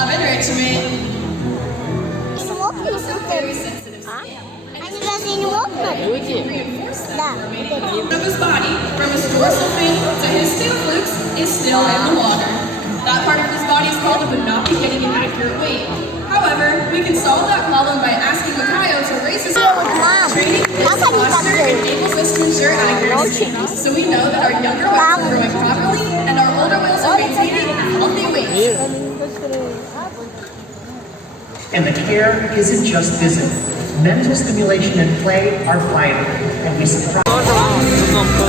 of enrichment. Very Of sensitive skin. 여기. Of his body, from his dorsal fin to his tail flukes, is still in the water. That part of his body is called but not be getting an accurate weight. However, we can solve that problem by asking a coyote to raise his training this posture enables us to ensure accuracy. So we know that our younger whales are growing properly and our older whales are maintaining a healthy weight. And the care isn't just physical. Mental stimulation and play are vital, and we surprise.